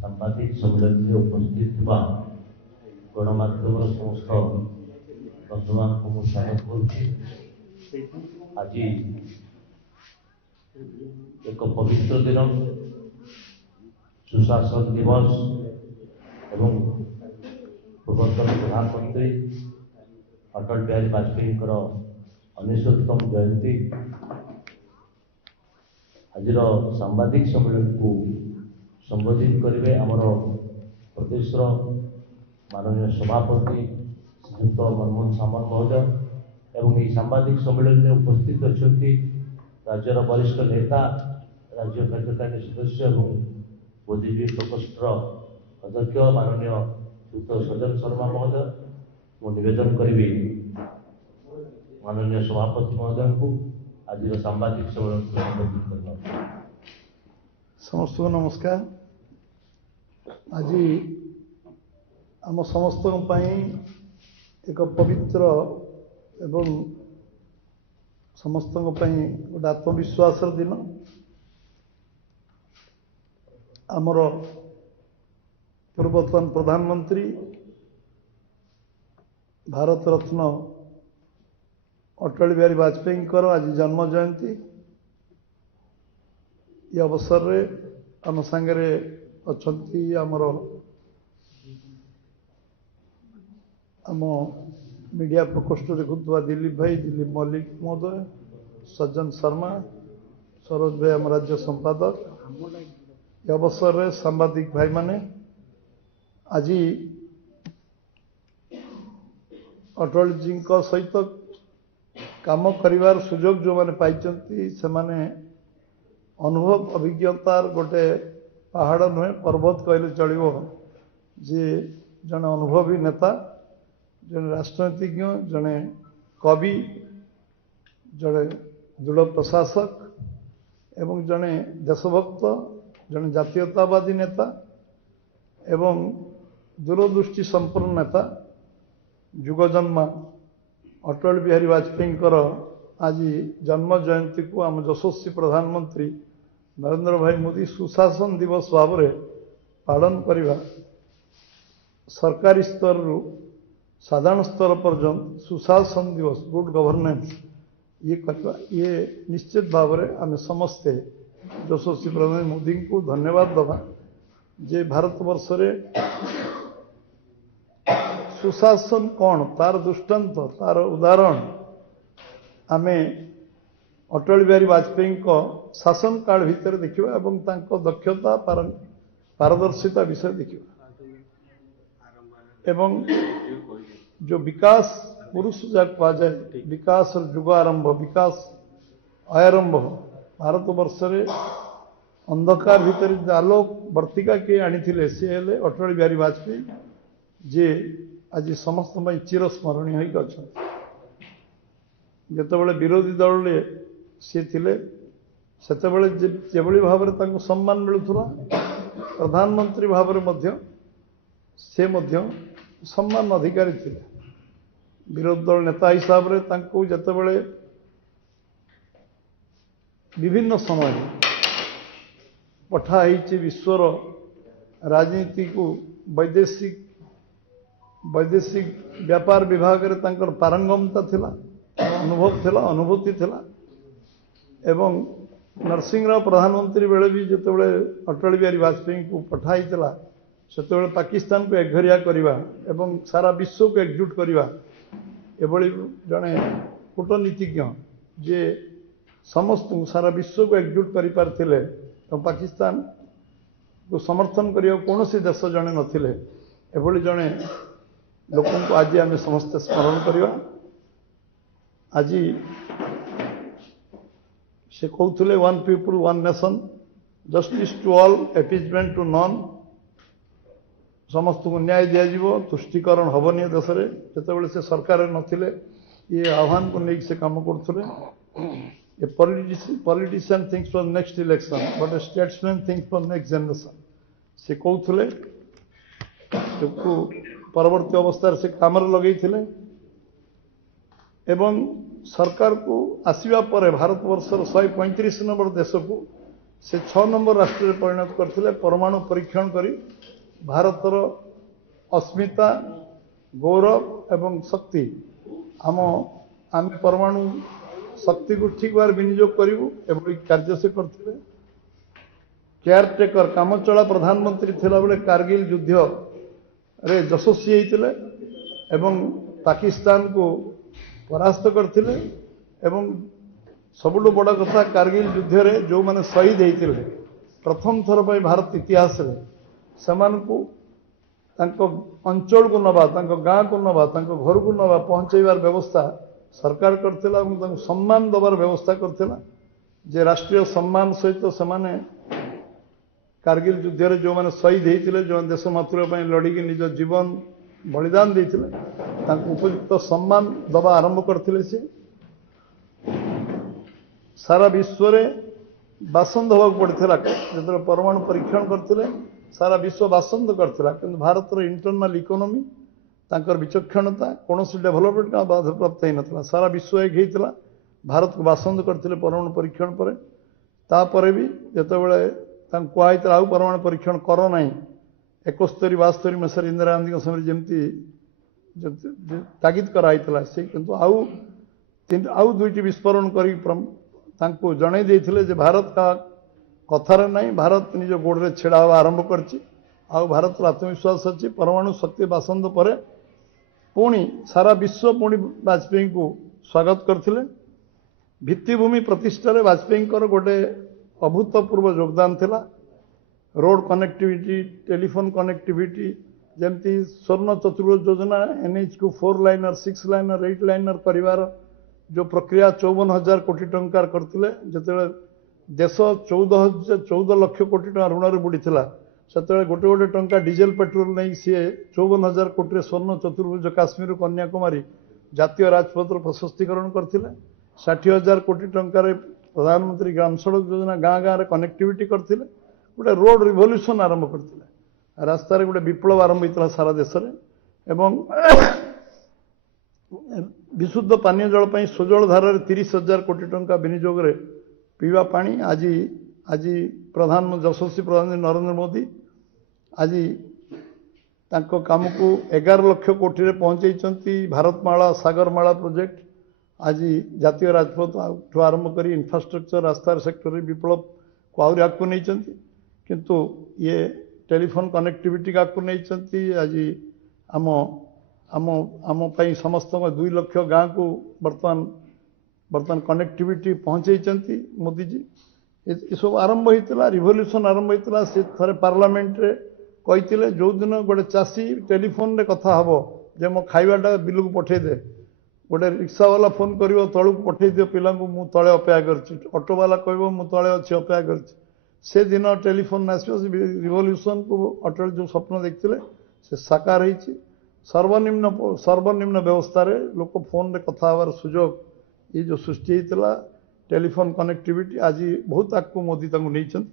सांबादिक सम्मेलन में उपस्थित गणमाध्यम समस्त बंधु मान को स्वागत करुच्ची। आज एक पवित्र दिन सुशासन दिवस एवं पूर्वतन प्रधानमंत्री अटल बिहारी वाजपेयी 99तम जयंती। आज सांबादिक सम्मेलन को संबोधित करेंगे आमर प्रदेश माननीय सभापति श्रीयुक्त मनमोहन सामंत महोदय एवं यह सांबादिक सम्मेलन में उपस्थित अच्छा राज्यर वरिष्ठ नेता राज्य कार्यकारी सदस्य और बुद्धिजीवी प्रकोष्ठर अध्यक्ष माननीय श्रीयुक्त सज्जन शर्मा महोदय मुझे निवेदन करी माननीय सभापति महोदय को आज सांबादिक सम्मेलन को संबोधित करना। समस्त को नमस्कार। आज आम समस्त एक पवित्र एवं समस्त गोटे आत्मविश्वास दिन। आमर पूर्वतन प्रधानमंत्री भारत रत्न अटल बिहारी वाजपेयी आज जन्म जयंती। ये अवसर रे आम सांगे अच्छी आमर आम मीडिया प्रकोष्ठ देखुवा दिलीप भाई, दिलीप मल्लिक महोदय, सज्जन शर्मा, सरोज भाई आम राज्य संपादक। ये अवसर रे सांबादिक भाई माने आज अटल जी सहित काम करिवार सुजोग जो माने पाइचंती से माने अनुभव अभिज्ञतार गोटे पहाड़ नुहे पर्वत कहले चलो जे जने अनुभवी नेता, जने राजनीतिज्ञ, जने कवि, जने दृढ़ प्रशासक एवं जने देशभक्त, जने जातीयतावादी नेता एवं दूरदृष्टि संपन्न नेता जुगजन्मा अटल बिहारी वाजपेयी आज जन्म जयंती को आम यशस्वी प्रधानमंत्री नरेंद्र भाई मोदी सुशासन दिवस भाव में पालन करवा सरकारी स्तर रु साधारण स्तर पर्यंत सुशासन दिवस गुड गवर्नेंस ये करवा ये निश्चित भाव में आम समस्ते यशस्वी प्रधानमंत्री मोदी को धन्यवाद दबा जे भारत वर्ष रे सुशासन कौन तार दृष्टांत तार उदाहरण आमे अटल बिहारी वाजपेयी शासन काल भितर देखा एवं दक्षता पारदर्शिता विषय देखा एवं जो विकास पुरुष जहाँ कह जाए विकास जुग आरंभ विकास आरंभ भारत वर्ष रे अंधकार भितर आलोक वर्तिका किए आनी सी हेले अटल बिहारी वाजपेयी जे आज समस्त चिरस्मरणीय अच्छा। जितेबाला विरोधी दल सी थिले सेतेबाला जेभली भाव में सम्मान मिलुथुला प्रधानमंत्री भाव में से सम्मान अधिकारी थिले। विरोधी दल नेता हिसाब से जितेबाला विभिन्न समय पठाई विश्वर राजनीति को वैदेशिक व्यापार विभाग रे पारंगमता थिला, अनुभव थिला, अनुभूति थिला एवं नरसिंहराव प्रधानमंत्री बेले भी जितेबाला अटल बिहारी वाजपेयी को पठाई से पाकिस्तान को एकघरिया करवा एवं सारा विश्व को एकजुट करवा एभली जड़े कूटनीतिज्ञ जे समस्त सारा विश्व को एकजुट कर पारे तो पाकिस्तान को समर्थन करने कौन देश जड़े नथिले एभली जड़े लोक आज आम समस्ते स्मरण करवा। आज से कहते one people one nation justice to all appeasement to none समस्त को न्याय दिज्व तुष्टिकरण हेनी देश में जितेबाला से सरकार नथिले ये आह्वान को लेकिन से कम करुले। A politician thinks for next election but a statesman thinks for next generation से कहते परवर्ती अवस्था से काम लगे एवं सरकार को आसवा पर भारत वर्षर 135 नंबर देश को से 6 नंबर राष्ट्र में परिणत करते परमाणु परीक्षण करी भारतर अस्मिता गौरव एवं शक्ति आम परमाणु शक्ति को ठीक भाव विनियोग करूँ कार्य से करते केयरटेकर कामचला प्रधानमंत्री थिला बेले कारगिल युद्ध रे यशस्वी होते एवं पाकिस्तान को परास्त करते एवं सबुठु बड़ कथा कारगिल युद्ध रे जो माने शहीद होते प्रथम थर पर भारत इतिहास रे सेमानकु तांको अंचल को नवा गाँ को नवा घर को नवा पहुँचाइबार व्यवस्था सरकार करथिला एवं तांको सम्मान दबार व्यवस्था करथिला जे राष्ट्रीय सम्मान सहित सेमाने कारगिल युद्ध रे जो माने शहीद होते जो देश मातृका लड़िकी निज जीवन बलिदान देते उपयुक्त सम्मान दबा आरंभ करते से सारा विश्व रे बासंद होगा पड़ता जो परमाणु परीक्षण करते सारा विश्व बासंद करता कि भारत इंटरनाल इकोनॉमी तांकर विचक्षणता कौन डेभलपमेंट का बाधा प्राप्त हो ना सारा विश्व एक होता भारत को बासंद करते परमाणु परीक्षण पर तापर भी जितेबाला कहुई आउ परमाणु परीक्षण कर ना 71-72 मसीह इंदिरा गांधी समय जमी तागिद कराइला से किंतु आउ दुईटी विस्फोरण कर जन देते भारत का कथार नहीं भारत निज गोड़े छेड़ा हवा आरंभ कर भारत आत्मविश्वास अच्छी परमाणु शक्ति बासंद पर पुणी सारा विश्व पुणी वाजपेयी को स्वागत करते भित्तिभूमि प्रतिष्ठार वाजपेयी गोटे अभूतपूर्व योगदान थिला रोड कनेक्टिविटी टेलीफोन कनेक्टिविटी जमती स्वर्ण चतुर्भुज योजना एनएच को 4 लाइनर 6 लाइनर 8 लाइनर करिवार जो प्रक्रिया 54,000 कोटी टंकार करते जिते देश 14 लाख कोटी टका ऋण बुड़ी से गोटे गोटे टंका डीजेल पेट्रोल नहीं सी 54,000 कोटी स्वर्ण चतुर्भुज काश्मीर कन्याकुमारी जातीय राजपथ प्रशस्तीकरण करते 60,000 कोटी टंकार प्रधानमंत्री ग्राम सड़क योजना गाँ गाँव कनेक्टिविटी करते गोटे रोड रिवोल्यूशन आरंभ करते रास्तार गोटे विप्लव आरंभ होता सारा देश में एवं विशुद्ध पानीय जल सुजल धारा 30,000 कोटी टंका विनियोग रे पीवा पानी आज प्रधानमंत्री यशस्वी प्रधानमंत्री नरेंद्र मोदी आज तांको काम को 11 लाख कोटी रे पहुंचाई भारतमाला सागरमाला प्रोजेक्ट आज जातीय राजपथ आरंभ कर इंफ्रास्ट्रक्चर रास्तार सेक्टर विप्लव को आहरी आगू नहीं किंतु ये टेलीफोन कनेक्टिविटी आगू नहीं आज आम आम आम समस्त 2 लाख गाँ को बर्तमान कनेक्टिविटी पहुँचाई मोदी जी ये सब आरंभ होता रिवोल्यूशन आरंभ होता से थे पार्लियामेंट रे कहते जो दिन गोटे चाषी टेलीफोन रे कथा हम जे मो खाइबाटा बिल को पठेदे गोटे रिक्शा वाला फोन कर तलू पठे दियो पिला मु तले अपेक्षा कर ऑटो वाला कह मु तले अच्छी अपेक्षा कर से दिन टेलीफोन आसो रिवोल्यूशन को अटल जो स्वप्न देखते से साकार होती सर्वनिम्न व्यवस्था रे लोक फोन रे कथा हबार सुजोग ये जो सृष्टि होता टेलीफोन कनेक्टिविटी आज बहुत आगू मोदी नहीं